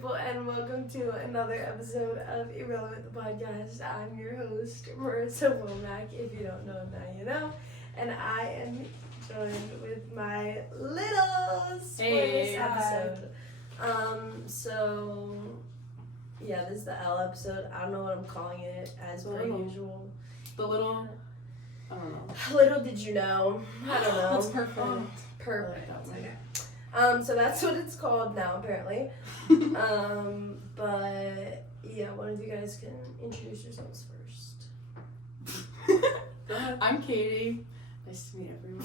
people, and welcome to another episode of Irrelevant the Podcast. I'm your host, Marissa Womack. If you don't know, now you know. And I am joined with my littles for this episode. So, yeah, this is the L episode. I don't know what I'm calling it as per usual. The little... I don't know. Little did you know. I don't know. That's perfect. Perfect. Okay. So that's what it's called now, apparently. But yeah, one of you guys can introduce yourselves first. Go ahead. I'm Katie. Nice to meet everyone.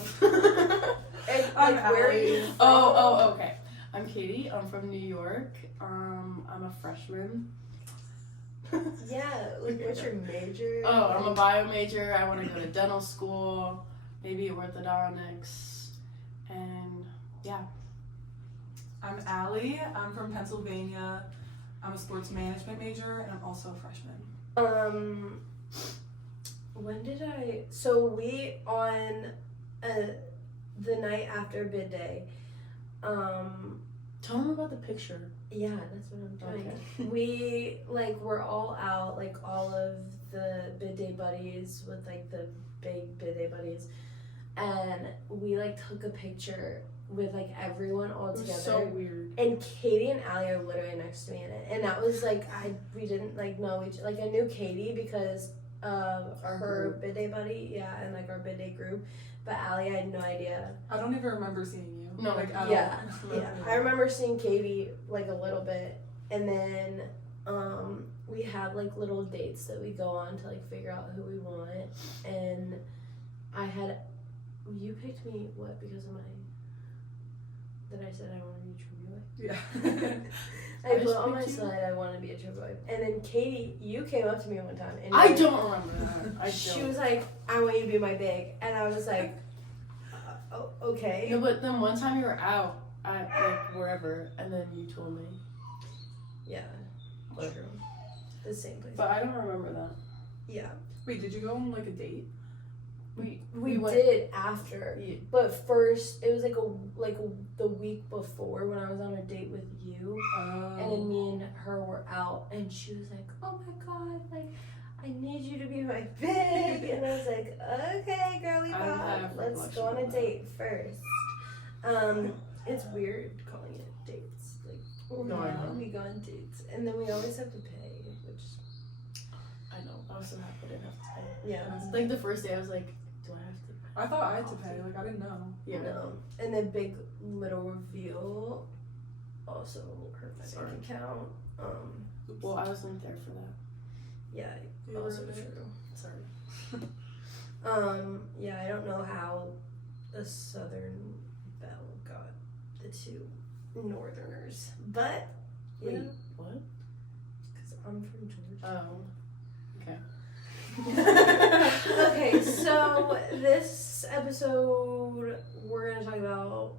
And, like, where are you from? Oh, okay. I'm Katie. I'm from New York. I'm a freshman. Yeah, like, what's your major? Oh, I'm a bio major. I want to go to dental school, maybe orthodontics, and yeah. I'm Allie. I'm from Pennsylvania. I'm a sports management major, and I'm also a freshman. When did I? So we on the night after bid day. Tell them about the picture. Yeah, that's what I'm doing. Okay. We were all out, like all of the bid day buddies with like the big bid day buddies, and we like took a picture with like everyone all together. It was so weird. And Katie and Allie are literally next to me in it, and that was like we didn't like know each, like I knew Katie because of her bid day buddy, yeah, and like our bid day group, but Allie I had no idea. I don't even remember seeing you. No, like at Yeah, all. yeah. I remember seeing Katie like a little bit, and then we had like little dates that we go on to like figure out who we want, and you picked me what because of my that I said I wanted to be a trivia boy. Yeah. I put on my slide I want to be a trivia boy, and then Katie, you came up to me one time, and I don't remember that. she was like, "I want you to be my big," and I was like, "Oh, okay." No, but then one time you were out at like wherever, and then you told me. Yeah, true. The same place. But I don't remember that. Yeah. Wait, did you go on like a date? We went, did after, but first it was like the week before when I was on a date with you, and then me and her were out, and she was like, "Oh my god, like I need you to be my big," and I was like, "Okay, girly pop, let's go on a date first." It's weird calling it dates, like we go on dates, and then we always have to pay, which I know. I was so happy I didn't have to pay. yeah. Like the first day, I was like, do I have to pay? I thought I had to pay. Like I didn't know. Yeah. No. And then big little reveal also hurt my bank account. Well, I wasn't there for that. Yeah, You also were there. true. Sorry. Yeah, I don't know how the Southern Belle got the two Northerners, but you Wait, know, what? because I'm from Georgia. Oh. Okay. Okay, so this episode we're gonna talk about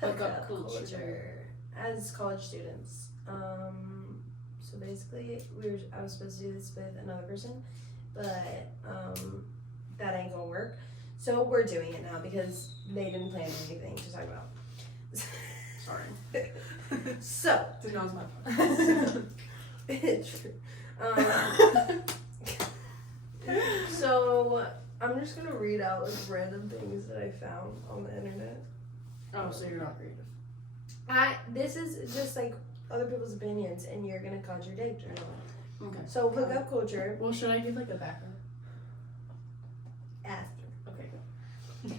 hookup culture as college students. So basically, I was supposed to do this with another person, but that ain't gonna work. So we're doing it now because they didn't plan anything to talk about. Sorry. So Didn't know it was my true. So I'm just gonna read out like random things that I found on the internet. Oh, so you're not creative. This is just like other people's opinions, and you're gonna contradict or not. Okay. So hookup culture Well, should I give like a background? after. Okay, go.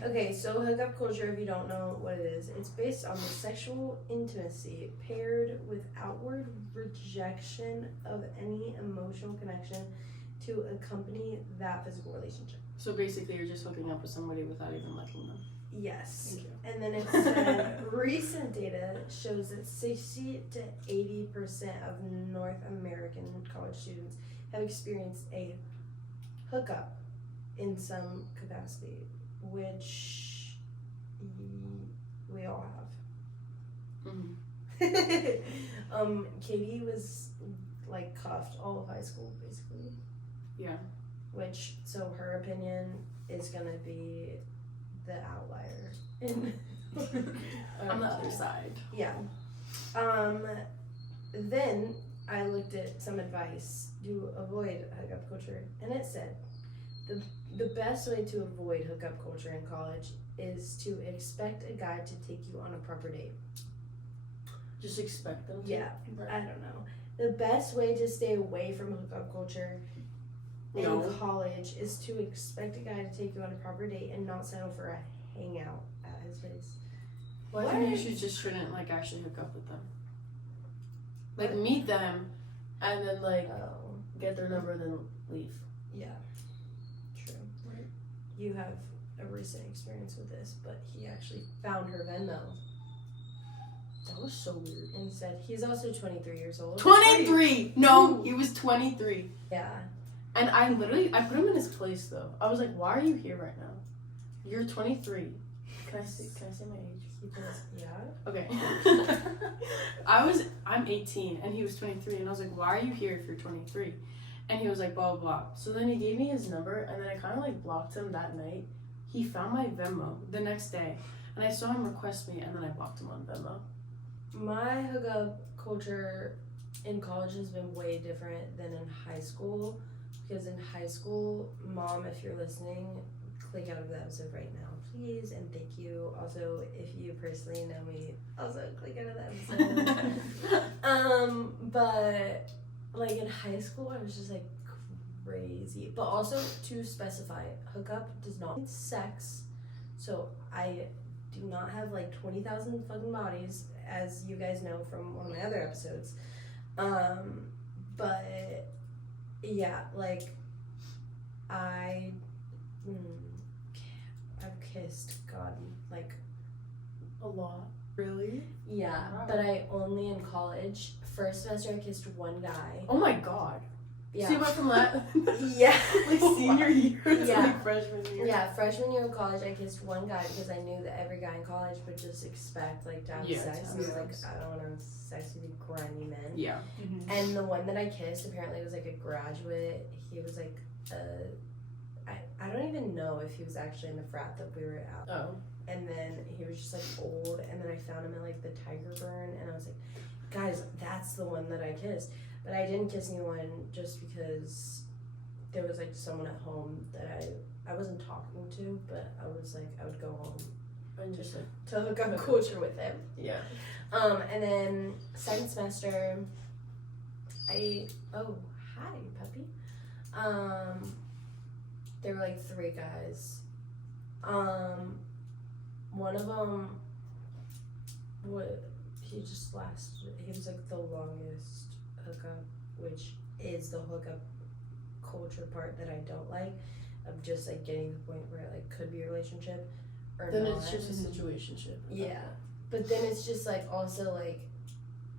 Okay, so hookup culture, if you don't know what it is, it's based on the sexual intimacy paired with outward rejection of any emotional connection to accompany that physical relationship. So basically, you're just hooking up with somebody without even liking them. Yes. Thank you. And then it said recent data shows that 60 to 80% of North American college students have experienced a hookup in some capacity, which we all have. Mm-hmm. Katie was like cuffed all of high school, basically. Yeah. Which, so her opinion is gonna be the outlier. On the other side. Yeah. then I looked at some advice to avoid hookup culture, and it said the best way to avoid hookup culture in college is to expect a guy to take you on a proper date. Just expect them to. Yeah, Right. I don't know. The best way to stay away from hookup culture in college is to expect a guy to take you on a proper date and not settle for a hangout at his place. Well, I think you shouldn't like actually hook up with them. Like meet them, and then like get their number, then leave. Yeah, true. Right. You have a recent experience with this, but he actually found her Venmo That was so weird. and said he's also 23 years old. 23. No, he was 23. Yeah. And I put him in his place though. I was like, why are you here right now? You're 23. Can I say my age? He goes, yeah. Okay. I'm 18 and he was 23 and I was like, why are you here if you're 23? And he was like, blah, blah, blah. So then he gave me his number and then I kind of like blocked him that night. He found my Venmo the next day and I saw him request me and then I blocked him on Venmo. My hookup culture in college has been way different than in high school. Because in high school, Mom, if you're listening, click out of the episode right now, please, and thank you. Also, if you personally know me, also click out of the episode. But like in high school, I was just like crazy. But also to specify, hookup does not mean sex. So I do not have like 20,000 fucking bodies, as you guys know from one of my other episodes. But yeah, like I've kissed God like A lot. Really? yeah, Wow. but I only in college. First semester I kissed one guy. Oh my god. Yeah. So you went from that Yeah. like senior year to Yeah. like freshman year. Yeah, freshman year of college I kissed one guy because I knew that every guy in college would just expect like to have Yeah, sex. to have And I was like, sex. I don't want to have sex with you grimy men. Yeah. Mm-hmm. And the one that I kissed apparently was like a graduate. He was like I don't even know if he was actually in the frat that we were at. Oh. And then he was just like old, and then I found him at like the Tiger Burn, and I was like, guys, that's the one that I kissed. But I didn't kiss anyone just because there was like someone at home that I wasn't talking to, but I was like, I would go home And just like to hook up culture with him. yeah. And then second semester, hi puppy. There were like 3 guys. One of them, he was like the longest hookup, which is the hookup culture part that I don't like, of just like getting to the point where it like could be a relationship or Then not. it's just a situationship. Yeah. But then it's just like also like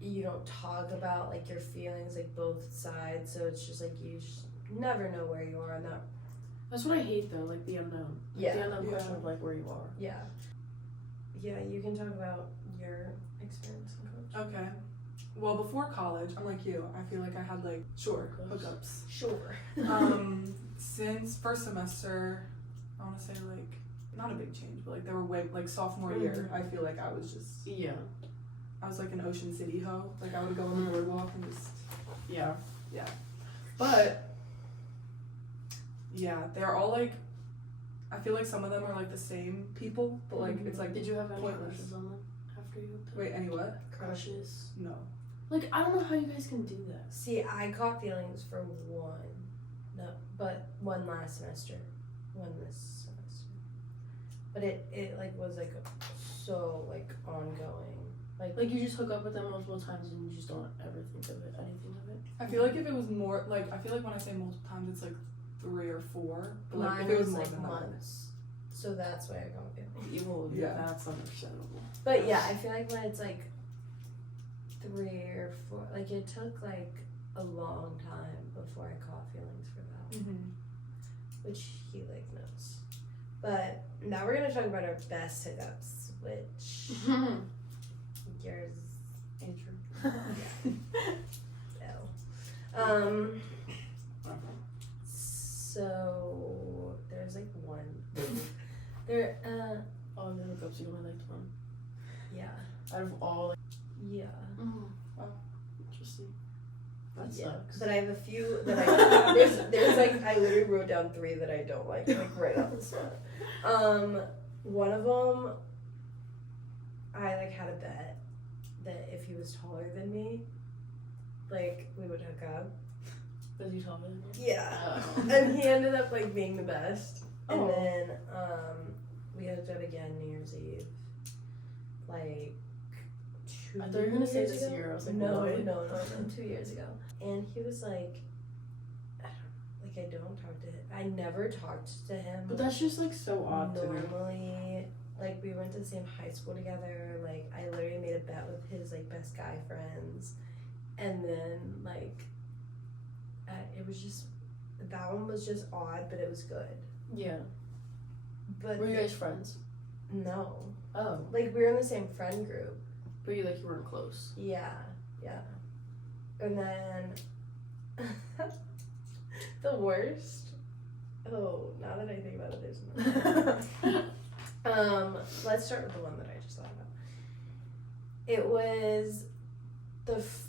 you don't talk about like your feelings like both sides, so it's just like you just never know where you are in that. That's what I hate though, like the unknown. Yeah. The unknown Yeah. question of like where you are. Yeah. Yeah, you can talk about your experience in college. Okay. Well, before college, I'm like you. I feel like I had like hookups. Sure. Since first semester, I want to say like not a big change, but like there were way like sophomore year. I feel like I was just Yeah. I was like an Ocean City hoe. Like I would go on the boardwalk and just Yeah. But yeah, they're all like I feel like some of them are like the same people, but like it's like Did you have any pointless. crushes on them after you? Wait, any what? Crushes. No. Like I don't know how you guys can do that. See, I caught feelings for one. No, but one last semester. One this semester. But it like was like so like ongoing. Like you just hook up with them multiple times and you just don't ever think of it, anything of it. I feel like if it was more like I feel like when I say multiple times it's like 3 or 4. But like Mine if it was was more like than that. months. So that's why I got feelings. Well, Yeah. that's understandable. But yeah, I feel like when it's like 3 or 4, like it took like a long time before I caught feelings for that, Mm-hmm. which he like knows. But now we're gonna talk about our best hookups, which yours, Andrew. no. So there's like one. There, All the hookups, you only liked one. yeah, Out of all, like, yeah. interesting. That Yeah, sucks. but I have a few that there's like I literally wrote down 3 that I don't like right off the spot. One of them, I like had a bet that if he was taller than me, like we would hook up. Was you taller than me? Yeah, Oh. and he ended up like being the best. And Oh. then we hooked up again New Year's Eve, like 2 I thought you were gonna say years this ago? year. I was like, no, what? no, 2 years ago. And he was like, I don't talk to him. I never talked to him. But that's just like so odd to me. Normally, like we went to the same high school together. Like I literally made a bet with his like best guy friends, and then like it was just that one was just odd, but it was good. Yeah. But Were you guys friends? no, Oh. like we were in the same friend group. But you weren't close. Yeah, and then the worst. Oh, now that I think about it, there's no. Let's start with the one that I just thought about. It was what was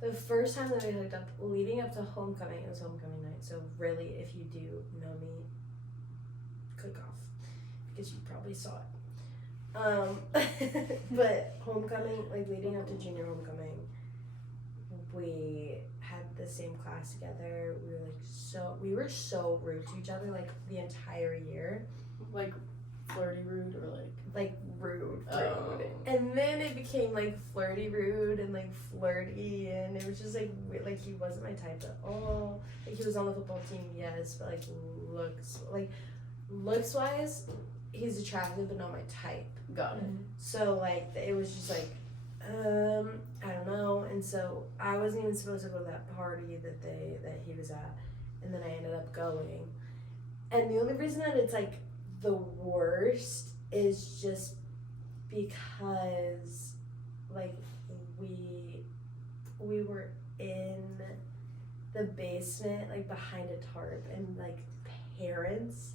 the first time that we hooked up leading up to homecoming. It was homecoming night, so really, if you do know me, click off because you probably saw it. But homecoming, like leading up to junior homecoming, we had the same class together. We were so rude to each other like the entire year. Like flirty rude or Like rude. Oh. And then it became like flirty rude and like flirty, and it was just like he wasn't my type at all. Like he was on the football team, yes, but like looks wise, he's attractive but not my type. got it. So like it was just like I don't know, and so I wasn't even supposed to go to that party that he was at, and then I ended up going. And the only reason that it's like the worst is just because like we were in the basement like behind a tarp, and like parents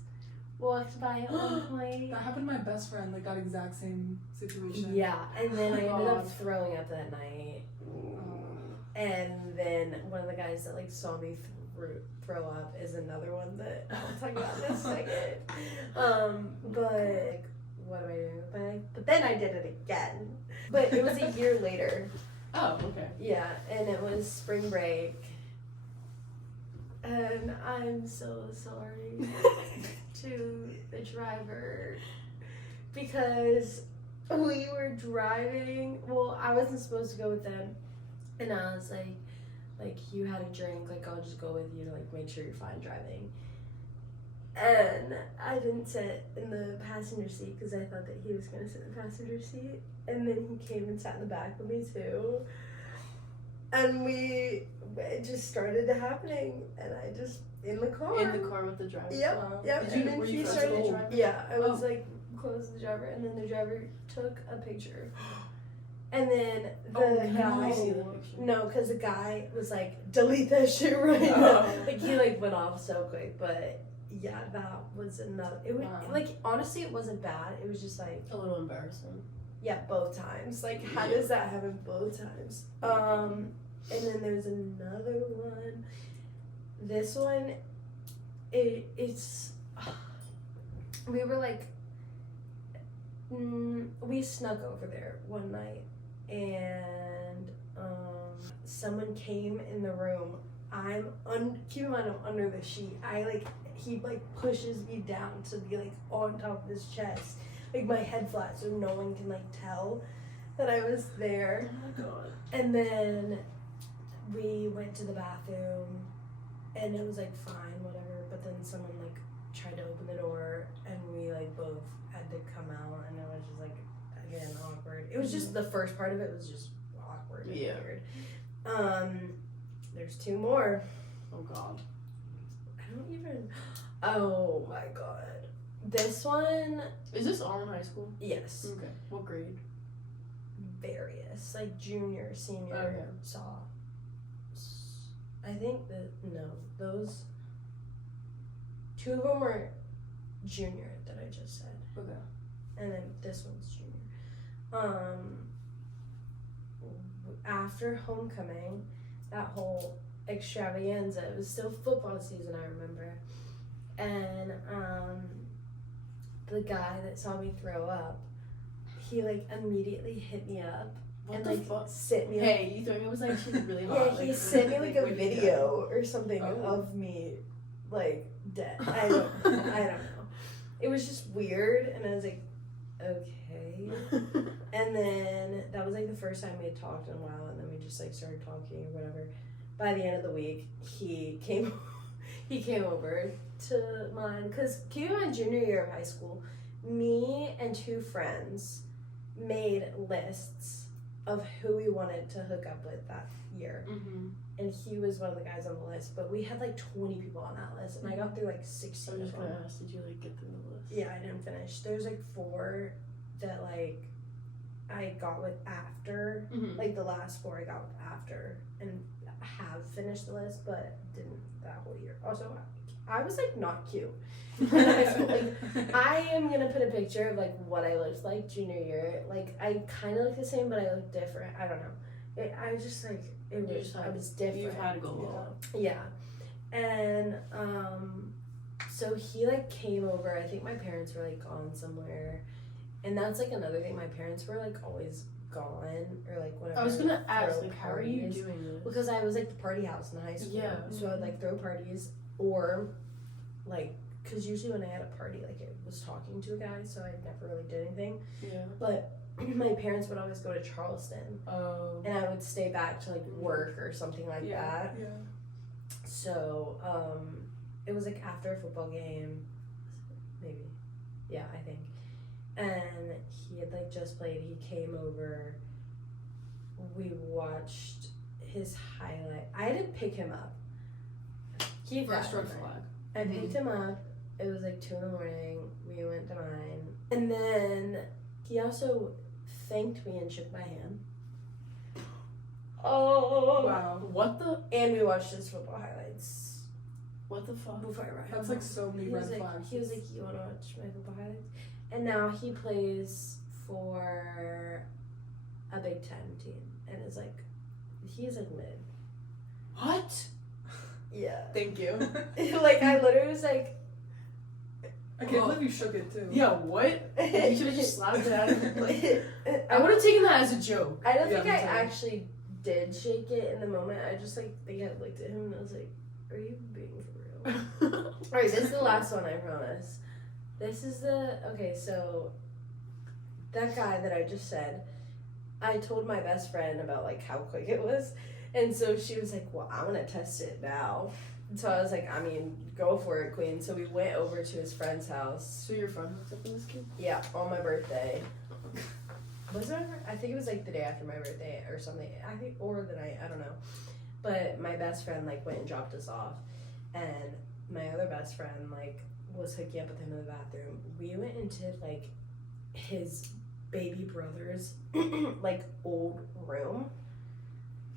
walked by at one point. That happened to my best friend, like that exact same situation. Yeah, and then I ended up God. throwing up that night. And then one of the guys that like saw me throw up is another one that I'll talk about in a second. But like, what am I doing with my life? But then I did it again. But it was a year later. Oh, okay. Yeah, and it was spring break. And I'm so sorry to the driver because we were driving. Well, I wasn't supposed to go with them, and I was like you had a drink, like I'll just go with you to like make sure you're fine driving. And I didn't sit in the passenger seat because I thought that he was gonna sit in the passenger seat, and then he came and sat in the back with me too. And it just started happening, and I just in the car with the driver. Yep. Did And were then you he friends with started. the driver? Yeah, I was Oh. like close to the driver, and then the driver took a picture. And then the Can guy. I see the picture? No, because the guy was like, delete that shit right now. Like he like went off so quick, but yeah, that was another. It was Wow. like honestly, it wasn't bad. It was just like A little embarrassing. yeah, both times. Like how Yeah. does that happen both times? And then there's another one. This one, it's we were like we snuck over there one night, and someone came in the room. Keep in mind I'm under the sheet. He like pushes me down to be like on top of his chest, like my head flat, so no one can like tell that I was there. Oh my god. And then we went to the bathroom, and it was like fine, whatever. But then someone like tried to open the door, and we like both had to come out, and it was just like again awkward. It was just the first part of it was just awkward and Yeah. weird. There's 2 more. Oh god. I don't even. Oh my god. This one, Is this all in high school? yes, Okay. What grade? various like junior, senior, Okay. saw. I think that no, those 2 of them were junior that I just said, Okay. and then this one's junior. after homecoming, that whole extravaganza, it was still football season, I remember. And the guy that saw me throw up, he like immediately hit me up What and the like fuck? sent me Hey, you thought it was like she's really hot. yeah, he like, sent me like a what do you video or something Oh. of me like dead. I don't know. It was just weird, and I was like, okay. got? And then that was like the first time we had talked in a while, and then we just like started talking or whatever. By the end of the week, he came over to mine because came my junior year of high school. Me and two friends made lists of who we wanted to hook up with that year, Mm-hmm. and he was one of the guys on the list. But we had like 20 people on that list, and I got through like 16 I was of gonna them. ask, did you like get through the list? Yeah, I didn't finish. There's like 4 that like I got with after, Mm-hmm. like the last 4 I got with after, and have finished the list, but didn't that whole year. Also, I was like not cute. In high school, like, I am gonna put a picture of like what I looked like junior year. Like I kind of look the same, but I look different. I don't know. I was just like I was different. You've had to go long. Yeah, and so he like came over. I think my parents were like gone somewhere, and that's like another thing. My parents were like always gone, or like whenever I was gonna ask, throw like, how are you parties. doing this? Because I was like the party house in high school. Yeah. So I'd like throw parties, or like, because usually when I had a party, like it was talking to a guy, so I never really did anything. Yeah. But my parents would always go to Charleston, Oh. and I would stay back to like work or something like that. Yeah. So it was like after a football game, maybe. Yeah, I think. And he had like just played. He came over. We watched his highlight. I had to pick him up. Keep First that in red mind. flag. I picked him up. It was like 2 a.m. We went to mine, and then he also thanked me and shook my hand. Oh Wow. What the? And we watched his football highlights What the fuck? before I That's like so many he red was like, flags. he was like, you want to watch my football highlights? And now he plays for a Big Ten team, and is like, he's like mid. What? Yeah. Thank you. Like I literally was like, I can't believe you shook it too. Yeah. What? You should have just slapped it out of your plate. I I would have taken that as a joke. I don't Yeah, think me I too. actually did shake it in the moment. I just like think I looked at him and I was like, "Are you being for real?" All right, this is the last one. I promise. This is the okay. So that guy that I just said, I told my best friend about like how quick it was, and so she was like, "Well, I'm gonna test it now." And so I was like, "I mean, go for it, queen." So we went over to his friend's house. So your friend hooked up with this kid? Yeah, on my birthday. Was it? I think it was like the day after my birthday or something. I think, or the night. I don't know. But my best friend like went and dropped us off, and my other best friend like was hooking up with him in the bathroom. We went into like his baby brother's like old room,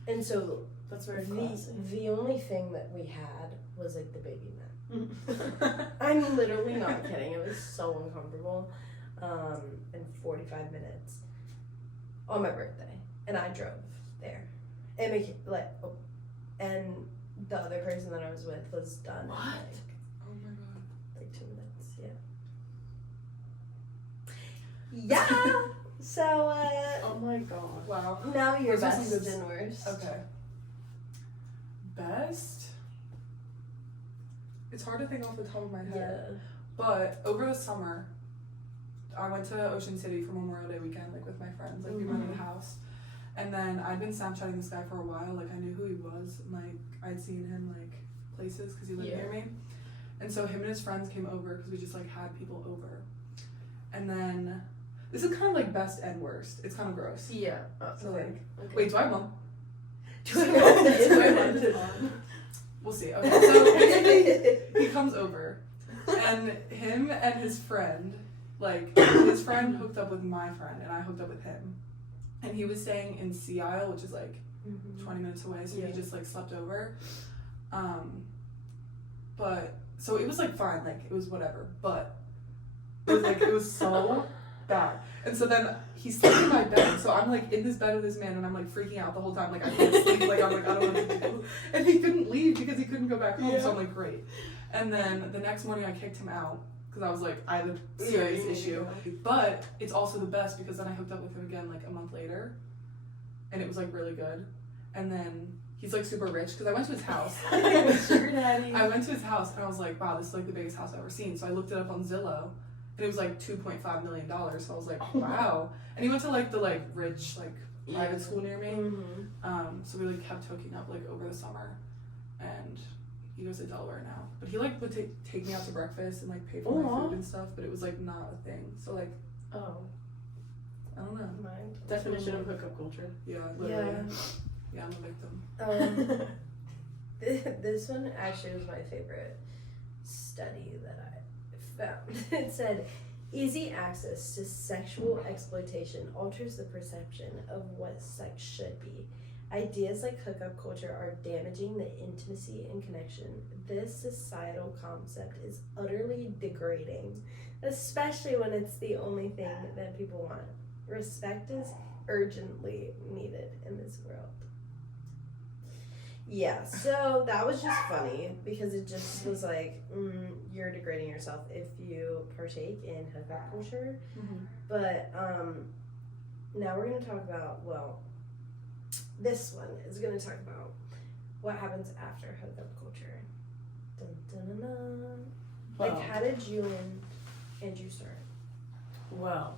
and so That's very classy. the only thing that we had was like the baby mat. I'm literally not kidding. It was so uncomfortable. In 45 minutes on my birthday, and I drove there, and and the other person that I was with was done. What? Oh my god. Like 2 minutes. Yeah. Yeah. So Oh my god. Wow. now your Those are some best good- and worst. Okay. Best? It's hard to think off the top of my head. Yeah. But over the summer, I went to Ocean City for Memorial Day weekend, like with my friends. Like we rented a house, and then I'd been Snapchatting this guy for a while. Like I knew who he was, and like I'd seen him like places because he lived near me. And so him and his friends came over because we just like had people over. And then this is kind of like best and worst. It's kind of gross. Yeah. So like, okay. wait, do I have one? Do I have Do I have one? We'll see. Okay, so basically, he comes over, and him and his friend, like his friend hooked up with my friend, and I hooked up with him, and he was staying in Sea Isle, which is like 20 minutes away, so he just like slept over. But so it was like fine, like it was whatever, but it was like it was so bad. And so then he's sleeping in my bed, so I'm like in this bed with this man, and I'm like freaking out the whole time, like I can't sleep, like I'm like I don't know what to do. And he couldn't leave because he couldn't go back home, so I'm like great. And then the next morning I kicked him out because I was like I had a serious issue. But it's also the best because then I hooked up with him again like a month later, and it was like really good. And then he's like super rich because I went to his house. Sugar daddy. I went to his house and I was like, wow, this is like the biggest house I've ever seen. So I looked it up on Zillow, and it was like $2.5 million. So I was like, wow. And he went to like the like rich like private school near me. Mm-hmm. So we like kept hooking up like over the summer, and he goes to Delaware now. But he like would take me out to breakfast and like pay for my food and stuff. But it was like not a thing. So like Oh, I don't know. Definition of hookup culture. Yeah, literally. yeah. Yeah, I'm a victim. This one actually was my favorite study that I found. It said, easy access to sexual exploitation alters the perception of what sex should be. Ideas like hookup culture are damaging the intimacy and connection. This societal concept is utterly degrading, especially when it's the only thing that people want. Respect is urgently needed in this world. Yeah, so that was just funny because it just was like, you're degrading yourself if you partake in hookup culture. Mm-hmm. But now we're going to talk about, well, this one is going to talk about what happens after hookup culture. Dun, dun, dun, dun. Like, how did you and Andrew start? Well,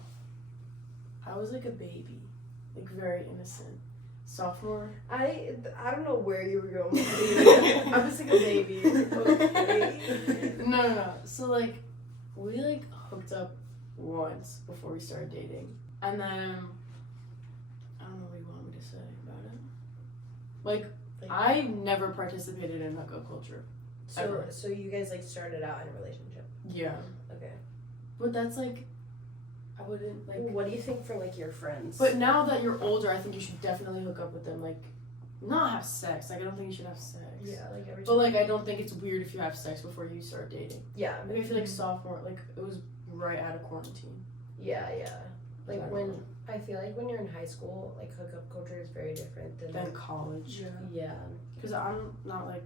I was like a baby, like very innocent. Sophomore. I don't know where you were going with me. I was like a baby. Okay. No. So like, we like hooked up once before we started dating, and then I don't know what you want me to say about it. Like I never participated in hookup culture. So you guys like started out in a relationship. Yeah. Okay. But that's like, I wouldn't like. What do you think for like your friends? But now that you're older, I think you should definitely hook up with them. Like, not have sex. Like I don't think you should have sex. Yeah, like every time. But like I don't think it's weird if you have sex before you start dating. Yeah. Like I feel like sophomore, like it was right out of quarantine. Yeah. Like I don't when know. I feel like when you're in high school, like hookup culture is very different than Then like, college. yeah. Because I'm not like.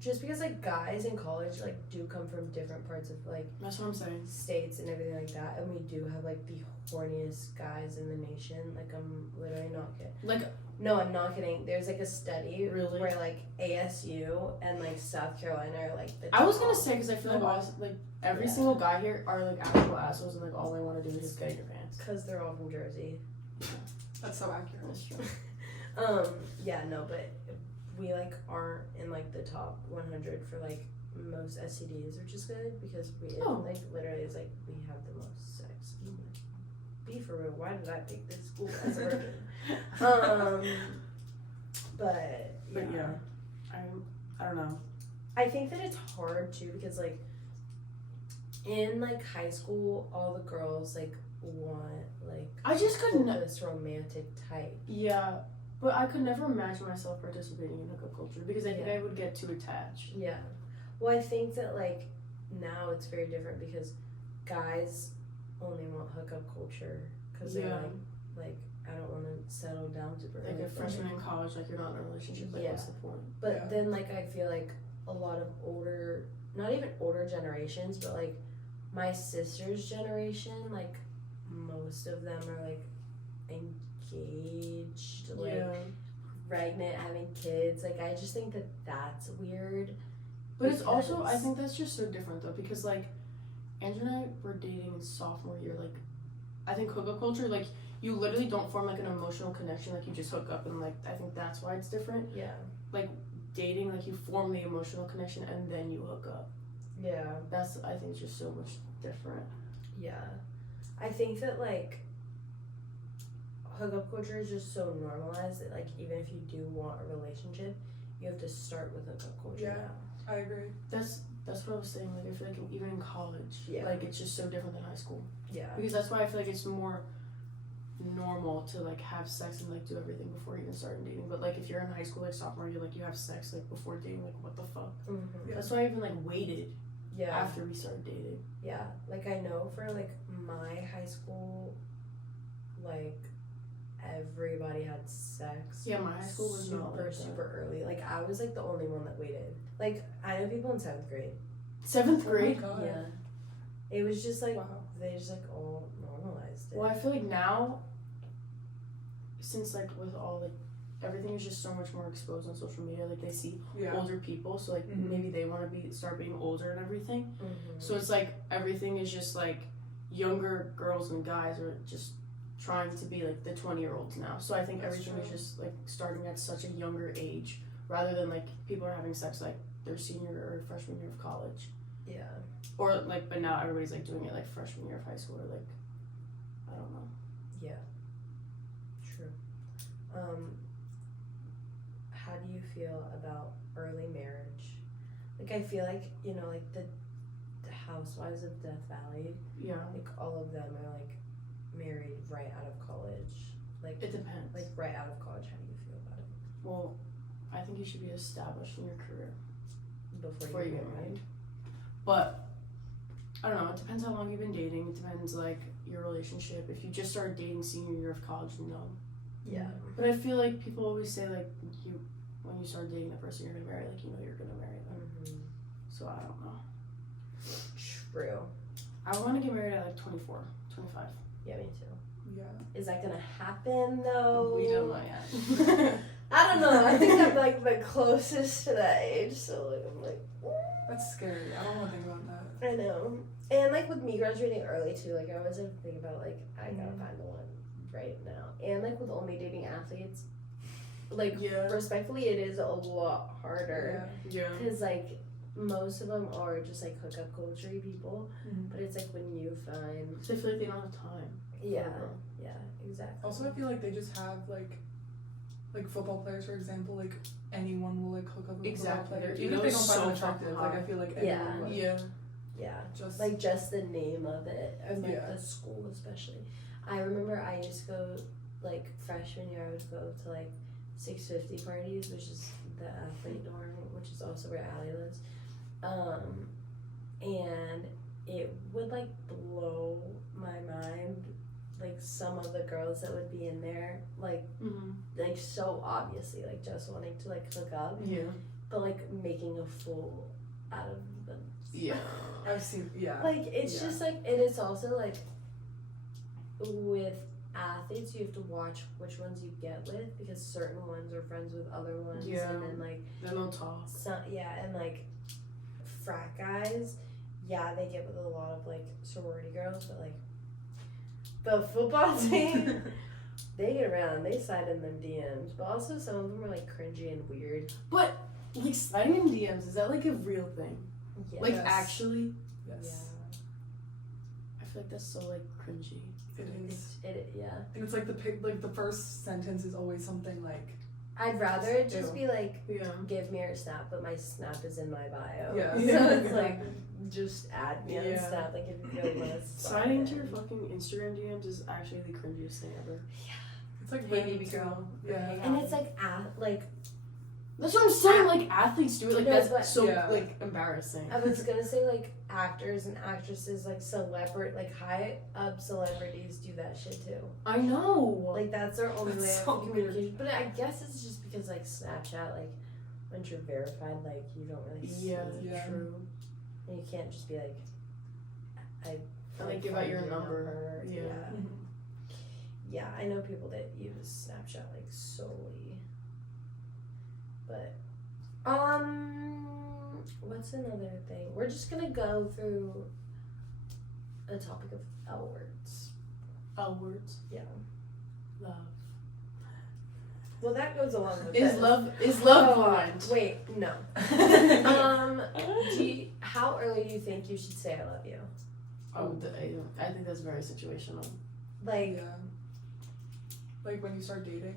Just because like guys in college like do come from different parts of like That's what I'm saying. states and everything like that, and we do have like the horniest guys in the nation. Like I'm literally not kidding. Like No, I'm not kidding. There's like a study Really? where like ASU and like South Carolina are like the I was top. gonna say because I feel like like every Yeah. single guy here are like actual assholes and like all they want to do is just get in your pants. Because they're all from Jersey. That's so accurate. That's true. Yeah, no, but we like aren't in like the top 100 for like most STDs, which is good because we like literally is like we have the most sex. I'm like, be for real. Why did I pick this school as a virgin? But yeah, I don't know. I think that it's hard too because like in like high school, all the girls like want like I just couldn't. this romantic type. Yeah, but I could never imagine myself participating in hookup culture because I think Yeah. I would get too attached. Yeah. Well, I think that like now it's very different because guys only want hookup culture because they're like I don't want to settle down super Like early. a freshman in college, like you're not in a relationship. Like, what's the point? But then like I feel like a lot of older, not even older generations, but like my sister's generation, like most of them are like engaged, like pregnant, having kids. Like I just think that that's weird. But it's also, I think that's just so different though because like Andrew and I were dating in sophomore year. Like I think hookup culture, like you literally don't form like an emotional connection. Like you just hook up and like I think that's why it's different. Yeah. Like dating, like you form the emotional connection and then you hook up. Yeah. That's I think it's just so much different. Yeah. I think that like hookup culture is just so normalized that like even if you do want a relationship, you have to start with hookup culture. Yeah. I agree. That's what I was saying. Like I feel like even in college, like it's just so different than high school. Yeah. Because that's why I feel like it's more normal to like have sex and like do everything before you even start dating. But like if you're in high school, like sophomore year, like you have sex like before dating, like what the fuck? Mm-hmm. That's why I even like waited Yeah. after we started dating. Yeah. Like I know for like my high school, like, everybody had sex. Yeah, my high school was not like that. super early. Like, I was, like, the only one that waited. Like, I know people in 7th grade. 7th grade? Oh my God. Yeah. It was just, like, Wow. they just, like, all normalized it. Well, I feel like now, since like with all like everything is just so much more exposed on social media, like they see Yeah. older people, so like Mhm. maybe they want to start being older and everything. Mhm. So it's like everything is just like younger girls and guys are just trying to be like the 20-year-olds now. So I think That's everything is true. just like starting at such a younger age, rather than like people are having sex like their senior or freshman year of college, Yeah. or like but now everybody's like doing it like freshman year of high school or like I don't know. Yeah. True. How do you feel about early marriage? Like, I feel like, you know, like the housewives of Death Valley, Yeah, like all of them are like married right out of college. Like, it depends. like right out of college. How do you feel about it Well, I think you should be established in your career before you get married. But I don't know. It depends how long you've been dating. It depends like your relationship. If you just started dating senior year of college, no. Yeah. But I feel like people always say like you when you start dating the person you're gonna marry, like you know you're gonna marry them. Mm-hmm. So I don't know. True. I want to get married at like 24, 25. Yeah, me too. Yeah. Is that gonna happen though? We don't know yet. I don't know. I think I'm like the closest to that age, so like I'm like. That's scary. I don't want to think about that. I know. And like with me graduating early too, like I always have to think about like I gotta find the one right now. And like with only dating athletes, like Yeah. respectfully, it is a lot harder Yeah. because like most of them are just like hookup culture people. Mhm. But it's like when you find Because I feel like they don't have time. yeah, exactly. Also, I feel like they just have like football players, for example, like anyone will like hook up with a Exactly. football player, Their even if they ego's don't find them so attractive. fucking Like I high. feel like Yeah. anyone would. Yeah. Yeah. Just Like just the name of it and like Yeah. the school especially. I remember I used to go like freshman year I would go to like 650 parties, which is the athlete dorm, which is also where Allie lives. And it would like blow my mind like some of the girls that would be in there like so obviously like just wanting to like hook up Yeah. but like making a fool out of them. Yeah. I've seen Like it's Yeah. just like, and it's also like with athletes you have to watch which ones you get with because certain ones are friends with other ones. Yeah. And then like Then they'll talk. some and like frat guys, yeah, they get with a lot of like sorority girls, but like the football team, they get around, they slide in them DMs, but also some of them are like cringy and weird. But like sliding in DMs, is that like a real thing? Yeah. Like Yes. actually? Yes. I feel like that's so like cringy. It is. Yeah. And it's like the first sentence is always something like I'd rather it just Ew. be like, Yeah. give me your snap, but my snap is in my bio. Yeah. So Yeah. it's like, just add me on Yeah. Snap, like if you really want to Sliding into your fucking Instagram DMs is actually the cringiest thing ever. it's like Hey, random baby too. girl. Yeah. And it's like, like, That's what I'm saying. Like athletes do it. Like No, that's but- so Yeah. like embarrassing. I was gonna say like actors and actresses, like high up celebrities do that shit too. I know. Like that's their only That's way so of communication. But I guess it's just because like Snapchat, like once you're verified, like you don't really see yeah, Yeah. true. and you can't just be like, I And like give out your find number. Yeah. Mhm. Yeah, I know people that use Snapchat like solely. But what's another thing? We're just gonna go through a topic of L words. L words. Yeah. Love. Well, that goes along with Is this. love Oh, blind? Wait, no. How early do you think you should say I love you? I think that's very situational. Like, Yeah. Like when you start dating.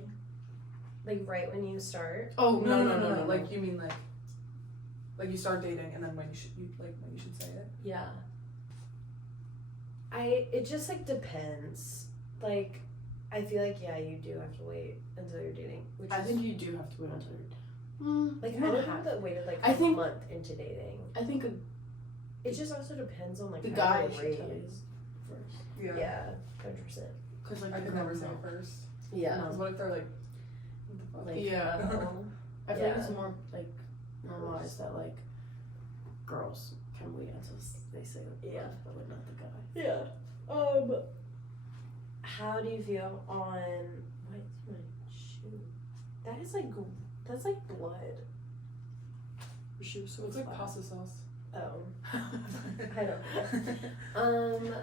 like right when you start? Oh No. Like you mean like you start dating and then when you should say it. Yeah. It just like depends. Like, I feel like yeah, you do have to wait until you're dating. Which I is, think you do have to wait until like you I don't know have people that waited like I a think- month into dating. I think It just also depends on like the how guy you're should raised. tell you first. Yeah. Yeah, 100%. Cause like I the could girl never say know. it first. Yeah. Because what if they're like, what the fuck? Like, Yeah. I feel like Yeah. it's more like normalized that like girls can wait until they say like Yeah. love, but like not the guy. Yeah. How do you feel on what's my shoe? That is like that's like blood. She was so It's like flat. pasta sauce. Oh. I don't know.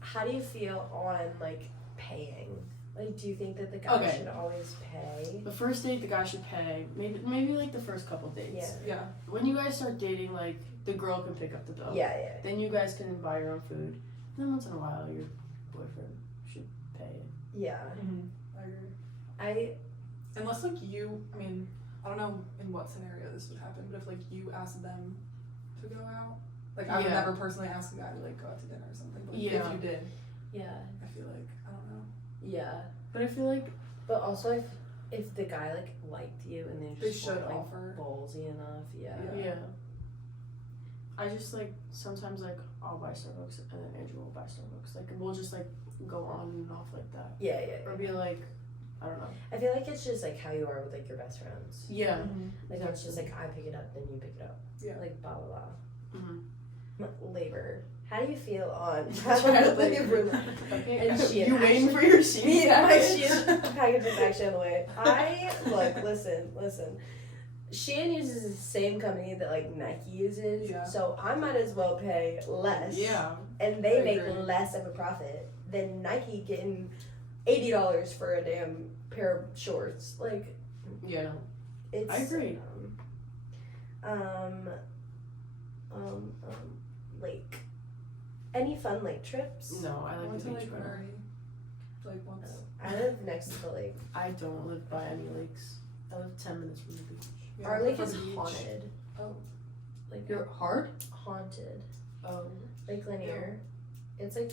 How do you feel on like paying? Like, do you think that the guy Okay. should always pay? The first date, the guy should pay. Maybe like the first couple dates. Yeah. Yeah. When you guys start dating, like the girl can pick up the bill. Yeah, yeah. Then you guys can buy your own food. And then once in a while, your boyfriend should pay it. Yeah. I agree. I Unless like you, I mean, I don't know in what scenario this would happen, but if like you asked them to go out, like I would Yeah. never personally ask a guy to like go out to dinner or something. But like, Yeah. if you did, yeah. I feel like I don't know. Yeah. But I feel like But also if the guy like liked you and they They just should weren't, like offer. ballsy enough, yeah. yeah. I just like sometimes like I'll buy Starbucks and then Andrew will buy Starbucks. Like we'll just like go on and off like that. Yeah, yeah. Or be like, I don't know. I feel like it's just like how you are with like your best friends. Yeah. Like it's just like I pick it up, then you pick it up. Yeah. Like blah blah blah. Mm-hmm. Labor. How do you feel on Labor. Okay. And she you waiting for actually- your sheet? Yeah, my Shein package is actually on the way. Listen. Shein uses the same company that like Nike uses, Yeah. so I might as well pay less. Yeah. And they I make agree. less of a profit than Nike getting $80 for a damn pair of shorts. Like, Yeah. it's. I agree. Lake. Any fun lake trips? No, I I like went the to beach like better. Marty, like once. I live next to the lake. I don't live by any lakes. I live 10 minutes from the beach. Yeah, Our I lake prefer is the beach. haunted. Oh. Like, You're hard? haunted. Oh. Lake Lanier. It's like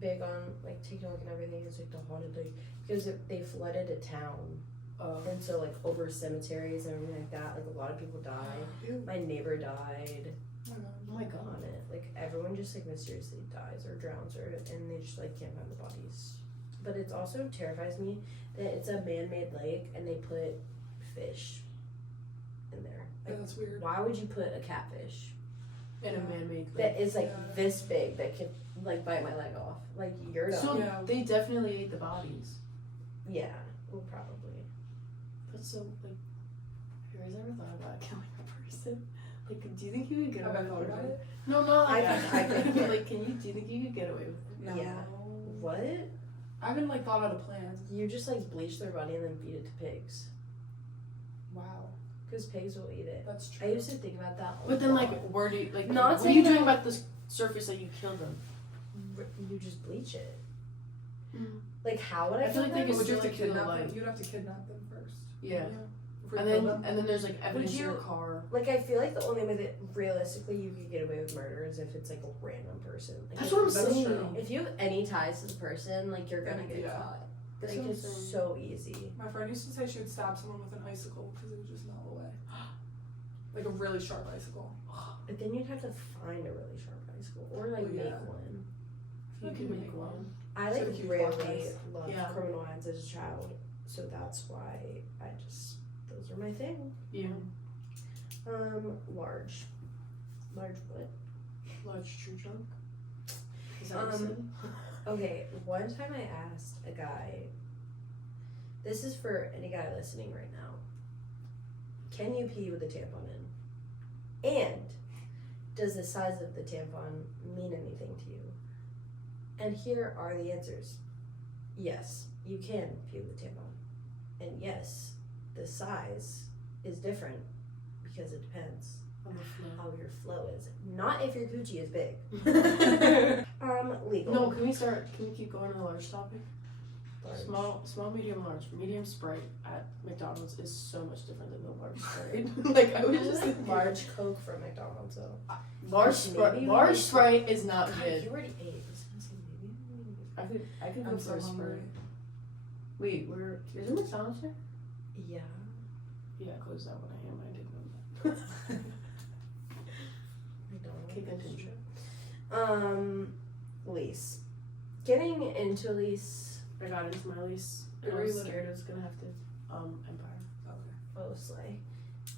big on like TikTok and everything. It's like the haunted lake because they flooded a town, Oh. and so like over cemeteries and everything like that, like a lot of people died. Ew. My neighbor died Oh my god. Oh my god. on it. Like everyone just like mysteriously dies or drowns or and they just like can't find the bodies. But it also terrifies me that it's a man-made lake and they put fish in there. Yeah, that's weird. Why would you put a catfish In a man-made lake. that is like Yeah. this big that could like bite my leg off? Like you're not. So Yeah. they definitely ate the bodies. Yeah, well, probably. That's so like. Have you guys ever thought about killing a person? Like, do you think you could get Have away I thought with about murder? it? No, not like I that. could- But, like, do you think you could get away with it? No. Yeah. What? I haven't like thought out a plan. You just like bleach their body and then feed it to pigs. Wow. Because pigs will eat it. That's true. I used to think about that. a But then, lot. like, where do you like? Not what are saying you doing that- about the surface that you killed them? You just bleach it. Mm. Like, how would I, I feel kill like they them? could Would you have to still, like, kidnap feel them? like- You'd have to kidnap them first. Yeah. If we And killed then them. there's like evidence in your you- car. Like, I feel like the only way that realistically you could get away with murder is if it's like a random person. Like, That's if- what I'm That's saying. true. If you have any ties to the person, like, you're gonna get Yeah. caught. That's Like, what I'm it's saying. so easy. My friend used to say she would stab someone with an icicle because it would just melt away. Like a really sharp icicle. But then you'd have to find a really sharp icicle or like Oh, yeah. make one. You can make one. I Instead like of huge rarely bonfires. loved Yeah. criminal minds as a child, so that's why those are my thing. Yeah. Large what? Large tree trunk. Is that what you said? Okay, one time I asked a guy. This is for any guy listening right now. Can you pee with a tampon in? And does the size of the tampon mean anything to you? And here are the answers. Yes, you can pee with a tampon. And yes, the size is different because it depends On the floor. how your flow is. Not if your coochie is big. Legal. No, can we keep going on the large topic? Large. Small, medium, large. Medium Sprite at McDonald's is so much different than the large Sprite. Like, I was just thinking. Large Coke from McDonald's, though. Large Maybe Sprite is not God, good. you already ate. I was gonna say maybe. I could go I'm for so a Sprite. hungry. Wait, is there McDonald's here? Yeah. Yeah, I closed that when I didn't know that. McDonald's. Okay, continue. Lease. getting into a lease, I got into my lease. And Where I are was you living? scared I was gonna have to Empire. Okay. mostly.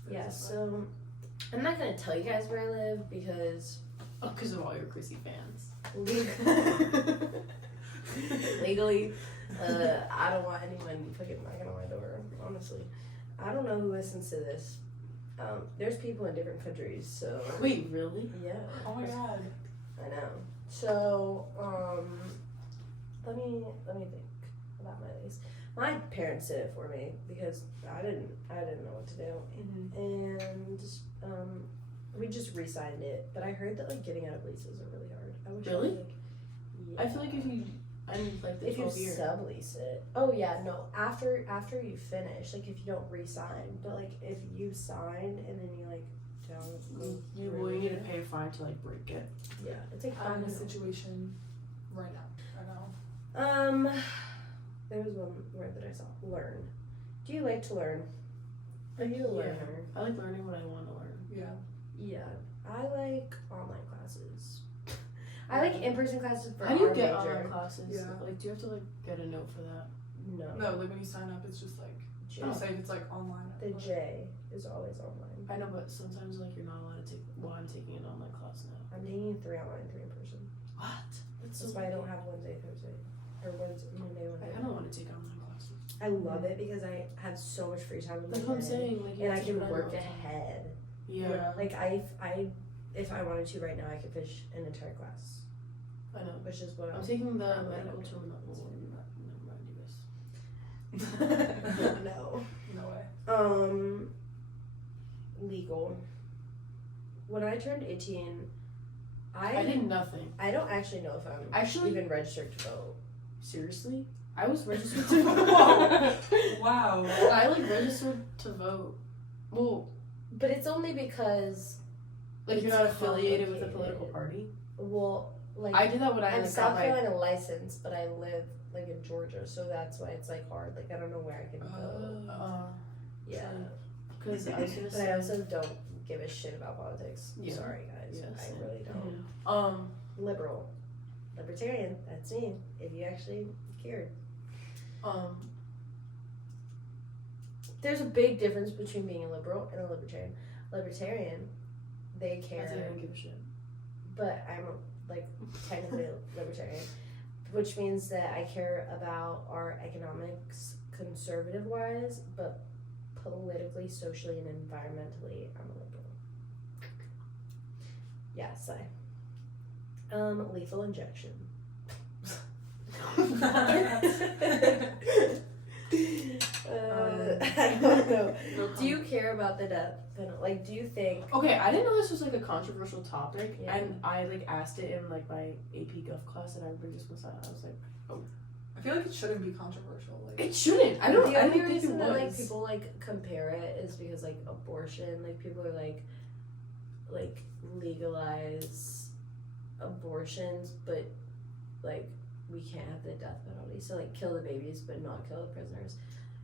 Where Yeah, is this so I'm not gonna tell you guys where I live because Oh, because of all your crazy fans. legally, I don't want anyone fucking knocking on my door. Honestly, I don't know who listens to this. There's people in different countries, so Wait, really? yeah, Oh my god. I know. So let me think about my lease. My parents did it for me because I didn't know what to do, and we just re-signed it. But I heard that like getting out of leases are really hard. I wish Really? I, like, yeah. I feel like if you, I mean, like the if you 12 year. sublease it. Oh yeah, no. After you finish, like if you don't re-sign, but like if you signed and then you like don't go You through will need to it, pay a fine to like break it. yeah, it's like I'm in a $5. situation right now. I know. There was one word that I saw. Learn. Do you like to learn? Are you a Yeah. learner? I like learning what I want to learn. Yeah. Yeah. I like online classes. I like in-person classes for How do you our get major. online classes? Yeah. Like, do you have to like get a note for that? No. No, like when you sign up, it's just like J. I don't say if it's like online. The J is always online. I know, but sometimes like you're not allowed to take. Well, I'm taking an online class now. I'm taking 3 online, 3 in person. What? That's why I don't have Wednesday, Thursday, or Wednesday, Monday, I Wednesday. kind of want to take online classes. I love it because I have so much free time in my That's what I'm day, saying. Like, you and I have to can do it work all the time. ahead. Yeah, Like if I wanted to right now, I could finish an entire class, I know. which is what I'm taking the I'm medical like- terminology. Never mind, you guys. no. No way. Legal. When I turned 18, I did nothing. I don't actually know if I'm Actually- even registered to vote. Seriously? I was registered to vote. Wow. I like registered to vote. Well, But it's only because, like you're It's not affiliated with a complicated. political party. well, like I did that when I I'm like, South got my. Carolina licensed, but I live like in Georgia, so that's why it's like hard. Like I don't know where I can vote. Yeah, Because I was gonna but say. I also don't give a shit about politics. Yeah. Sorry guys, Yeah, I same. really don't. Um, Libertarian. That's me. If you actually cared. There's a big difference between being a liberal and a libertarian. Libertarian, they I care, don't give a shit. but I'm like technically a libertarian, which means that I care about our economics conservative wise, but politically, socially, and environmentally, I'm a liberal. Yes, lethal injection. I don't know. Do you care about the death penalty? Like, do you think? Okay, I didn't know this was like a controversial topic, Yeah. and I like asked it in like my AP Gov class, and everybody just was silent. I was like, I feel like it shouldn't be controversial. Like it shouldn't. I don't. The I only don't think it reason that like was. people like compare it is because like abortion, like people are like legalize abortions, but like we can't have the death penalty. So like kill the babies, but not kill the prisoners.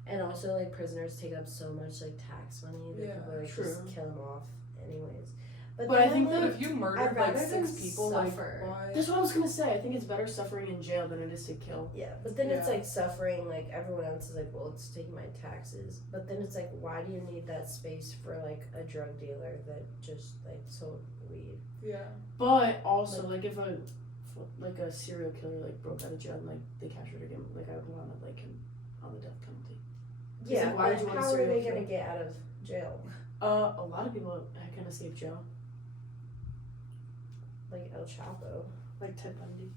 And also like prisoners take up so much like tax money that Yeah, people are like true. just kill them off anyways. But then I I'm think like, But if you murdered I'd like rather 6 them people, suffer. like why? That's what I was gonna say. I think it's better suffering in jail than it is to kill. yeah, but then it's Yeah. like suffering. Like everyone else is like, well, it's taking my taxes. But then it's like, why do you need that space for like a drug dealer that just like sold weed? Yeah. But also, like if a serial killer like broke out of jail and like they captured him, like I would want to like him on the death penalty. Yeah, like, why but would you want a how are serial they gonna killer? get out of jail? A lot of people kind of escape jail, Like El Chapo, like Ted Bundy.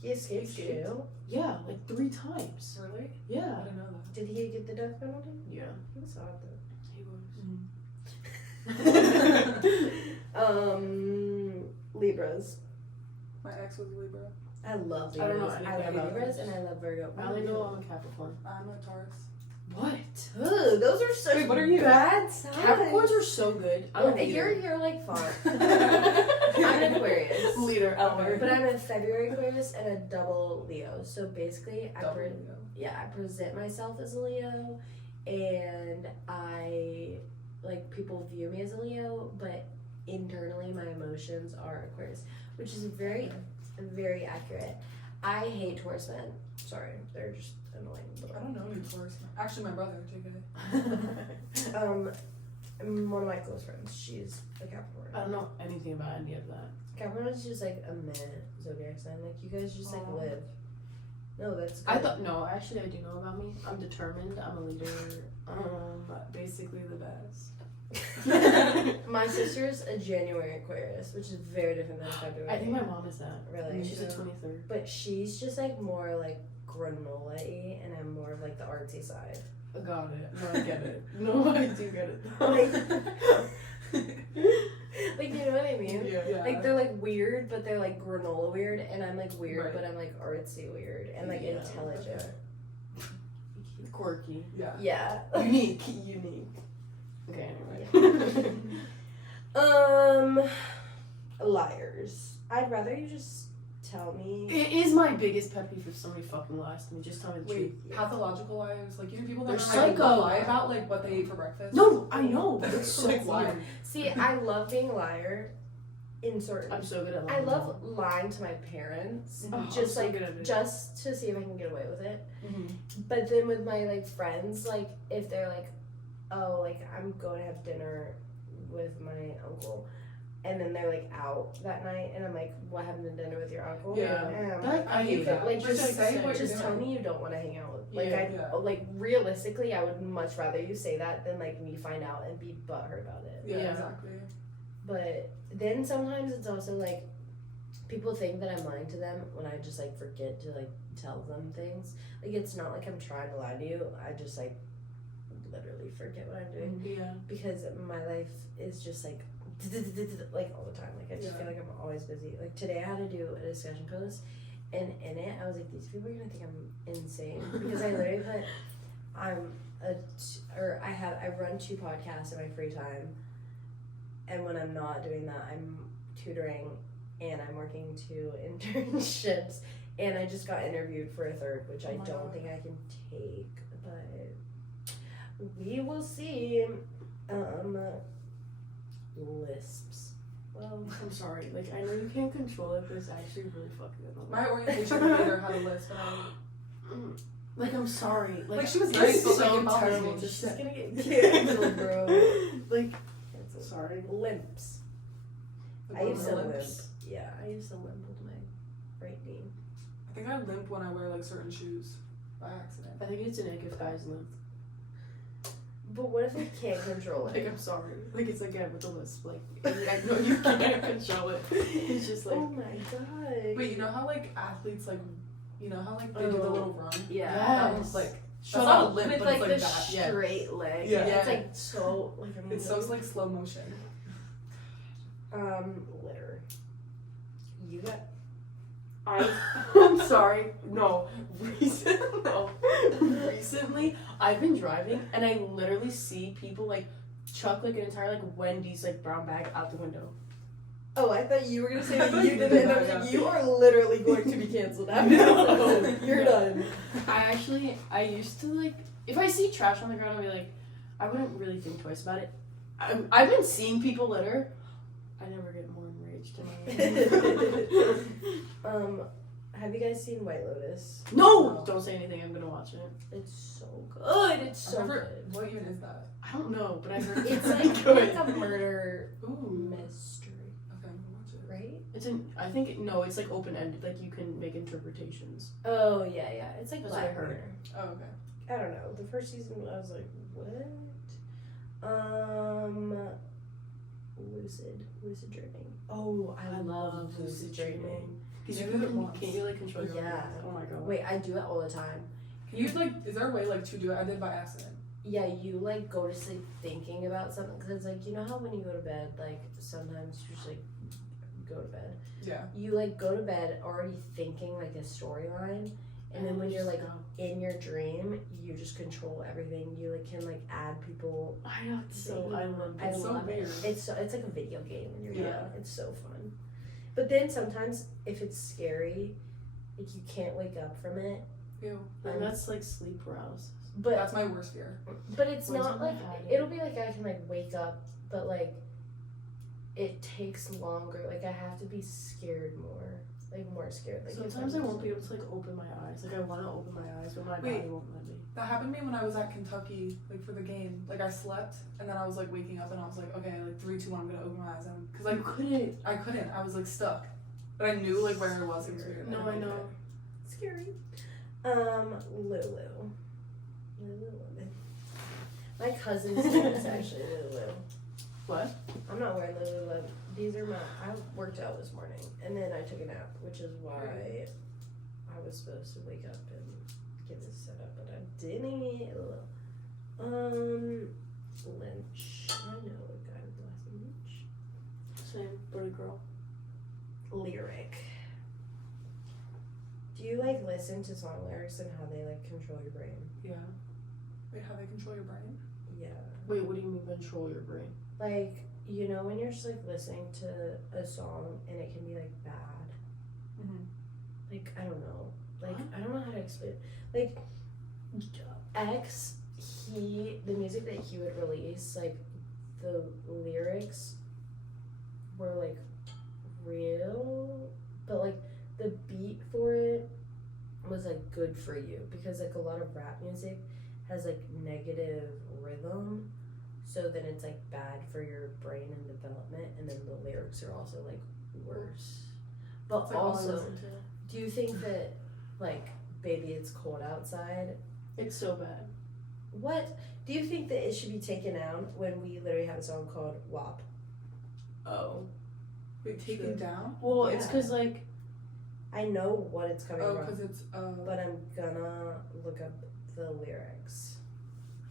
he escaped He escaped? jail. Yeah, like 3 times. Really? I Yeah. didn't know that. Did he get the death penalty? Yeah. He was out He was. Libras. My ex was a Libra. I love Libras. I don't know I anything love about Libras Libras. and I love Virgo. I only know I'm a Capricorn. I'm a Taurus. What? Ugh, those are such Wait, what are you? bad signs. Capricorns are so good. I'm a leader. You're like fun. I'm an Aquarius. Leader, Elmer. But I'm a February Aquarius and a double Leo. So basically, Double Leo. I present myself as a Leo, and I like people view me as a Leo, but internally my emotions are Aquarius, which is very, very accurate. I hate Taurus men. Sorry, they're just annoying. I don't know any Taurus. Actually, my brother, JK. One of my close friends, she's a Capricorn. I don't know anything about any of that. Capricorn is just like a meh zodiac sign. Like you guys just like live. No, that's good. I thought no, actually I do know about me. I'm determined. I'm a leader. Basically the best. My sister's a January Aquarius, which is very different than February. I think my mom is that. Really? She's a 23rd. But she's just like more like granola-y, and I'm more of like the artsy side. Got it. No, I get it. No, I do get it. Like you know what I mean? Yeah. Like they're like weird, but they're like granola weird, and I'm like weird, Right. but I'm like artsy weird and like Yeah. intelligent. Quirky. Yeah. Yeah. Unique. Okay, anyway. Liars. I'd rather you just tell me. It is my biggest pet peeve if somebody fucking lies to me. Just tell me the truth. Wait, pathological liars? Like, you know people that They're are like, psycho. lie about, like, what they ate for breakfast? No, I know. But it's so Like, why? weird. See, I love being a liar in certain. I'm so good at I lying. love lying to my parents, Oh, just I'm so like good at it. just to see if I can get away with it. Mhm. But then with my like friends, like if they're like, oh, like I'm going to have dinner with my uncle, and then they're like out that night, and I'm like, what happened to dinner with your uncle? Yeah. And I'm That- like, I hate that. Like But just say what just you're tell doing. me you don't want to hang out with. Like Yeah. like realistically, I would much rather you say that than like me find out and be butthurt about it. Yeah, Yeah. exactly. But then sometimes it's also like people think that I'm lying to them when I just like forget to like tell them things. Like it's not like I'm trying to lie to you. I just like literally forget what I'm doing Yeah. because my life is just like all the time. Like I just feel like I'm always busy. Like today I had to do a discussion post, and in it I was like, these people are gonna think I'm insane because I literally put I run 2 podcasts in my free time, and when I'm not doing that, I'm tutoring and I'm working 2 internships, and I just got interviewed for a 3rd, which I Oh my don't God. think I can take, but we will see. Lisps. Well, I'm sorry. Like, I know you can't control it, but it's actually really fucking annoying. My orientation leader had a list, and I Like, I'm sorry. Like, she was it's nice, but, so like, terrible obviously to she's say. gonna get canceled, bro. Like, Canceled. sorry. Limps. the I used to limp. limp. Yeah, I used to limp with my right knee. I think I limp when I wear like certain shoes by accident. I think it's an ick if guys limp. But what if they can't control Like, it? I'm sorry. Like, it's like, yeah, with the lisp. Like, I know you can't control it. It's just like, Oh my god. Wait, you know how like athletes like, you know how like they do the Oh. little run? Yeah. That was like shut that's not a up. limp, With but like it's the like that. Yeah. straight leg. Yeah. It's like so like I'm It's so like slow motion. litter. You got I'm sorry. No. Recently, I've been driving and I literally see people like chuck like an entire like Wendy's like brown bag out the window. Oh, I thought you were gonna say I that thought you you did did it, and I that, was yeah. like, you are literally going to be canceled after No. this. You're done. I used to like, if I see trash on the ground, I'll be like, I wouldn't really think twice about it. I've been seeing people litter. I never get more enraged in my life. Have you guys seen White Lotus? No! Don't say anything, I'm gonna watch it. It's so good. It's so I've never- good. What even is that? I don't know, but I heard It's really like, good. like a murder Ooh. mystery, Okay, I'm gonna watch it. right? It's I think, no, it's like open-ended, like you can make interpretations. Oh yeah, yeah. It's like That's what I Black heard. Mirror. Oh, okay. I don't know. The first season, I was like, what? Lucid dreaming. Oh, I love lucid dreaming. Because I you did it can, once. can't you like control your Yeah. Oh my god. Wait, I do it all the time. Can you like? Is there a way like to do it? I did by accident. Yeah, you like go to sleep thinking about something because it's like you know how when you go to bed, like sometimes you just like go to bed. Yeah. You like go to bed already thinking like a storyline, and then when you're like in your dream, you just control everything. You like can like add people. I know, it's so, I love I It's so love weird. it. It's like a video game when you're Yeah. young. It's so fun. But then sometimes if it's scary, like you can't wake up from it. Ew. And that's like sleep paralysis. But That's my worst fear. But it's When's not my like habit? it'll be like I can like wake up, but like it takes longer. Like I have to be scared more. like more scared. Like Sometimes I won't be able to like open my eyes. Like I want to open my eyes, but my body won't let me. That happened to me when I was at Kentucky, like for the game. Like I slept and then I was like waking up and I was like, okay, like 3, 2, 1, I'm gonna open my eyes. Because like I couldn't. I was like stuck, but I knew like where I was. It was weird. No, I know. Scary. Lulu. My cousin's name is actually Lulu. What? I'm not wearing Lululemon. These are I worked out this morning and then I took a nap, which is why I was supposed to wake up and get this set up, but I didn't. Lynch. I know a guy with the last name Lynch. Same, but a girl. Lyric. Do you like listen to song lyrics and how they like control your brain? Yeah. Wait, how they control your brain? Yeah. Wait, what do you mean control your brain? Like, you know when you're just like listening to a song and it can be like bad? Like, I don't know. Like, I don't know how to explain it. Like, X, the music that he would release, like, the lyrics were like real, but like the beat for it was like good for you because like a lot of rap music has like negative rhythm, so then it's like bad for your brain and development, and then the lyrics are also like worse. But like also, do you think that like Baby It's Cold Outside, it's so bad. what do you think that it should be taken out when we literally have a song called WAP? Oh. Wait, taken down? Well, it's Yeah. because like I know what it's coming Oh, from, because it's but I'm gonna look up the lyrics.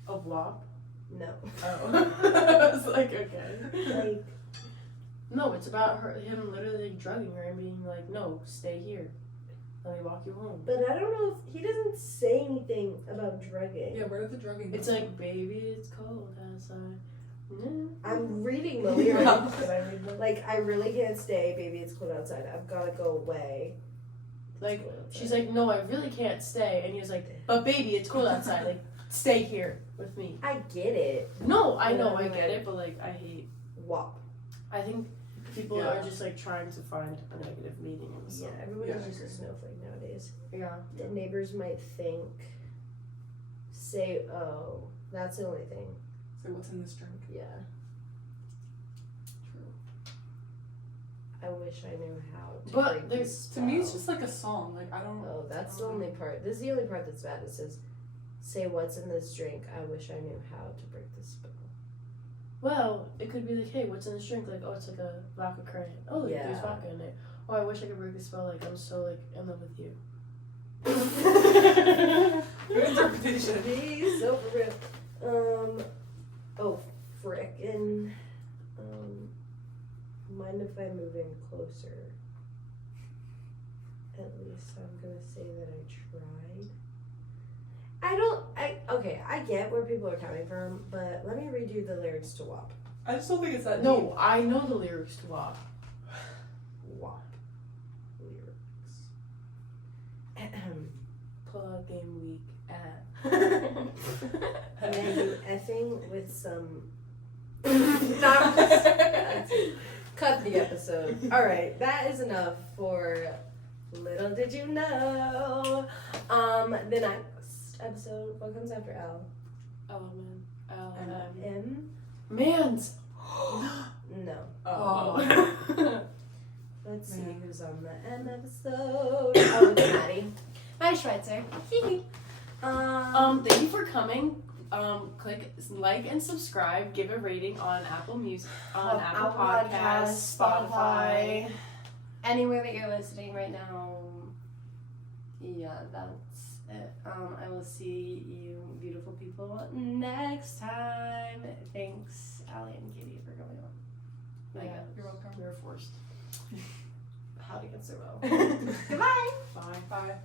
of WAP. No. Oh. I was like, okay. Like, No, it's about him literally like, drugging her and being like, no, stay here. Let me walk you home. but I don't know if he doesn't say anything about drugging. yeah. Where did the drugging? It's come like, baby, it's cold outside. I'm reading the lyrics, but I really can't stay, baby. It's cold outside. I've gotta go away. Like, It's cold outside. she's like, no, I really can't stay. And he was like, but baby, it's cold outside. Like, stay here with me. I get it. No, I know, I Yeah, get it, but like, I hate. WAP. I think people Yeah. are just like trying to find a negative meaning in the Yeah, song. everybody's Yeah, I just a agree. snowflake nowadays. Yeah. The neighbors might say, oh, that's the only thing. So what's in this drink? Yeah. True. I wish I knew how to But break there's- this To me, it's spell. just like a song. Like I don't. Oh, that's the only part. This is the only part that's bad. It says, say what's in this drink. I wish I knew how to break this spell. Well, it could be like, hey, what's in this drink? Like, oh, it's like a vodka cran. Oh, like, Yeah. there's vodka in it. Oh, I wish I could break the spell. Like, I'm so like in love with you. Good interpretation. Be so for real. Oh, frickin'. Mind if I move in closer? At least I'm gonna say that I tried. Okay, I get where people are coming from, but let me redo the lyrics to WAP. I just don't think it's that deep. No, I know the lyrics to WAP. WAP. Lyrics. Plug game week at. And then you effing with some. Cut the episode. Alright, that is enough for Little Did You Know. The next episode, what comes after L? M? Mans. No. Oh. Let's see Man. who's on the M episode. Oh, it's Maddie. Maddie Schweitzer. Thank you for coming. Click like and subscribe. Give a rating on Apple Music, on Apple Podcasts, Spotify. Anywhere that you're listening right now. Yeah, that's it. I will see you beautiful people next time. Thanks, Allie and Katie, for coming on. Yeah, You're welcome. you're forced. How to get so well. Goodbye. Bye. Bye.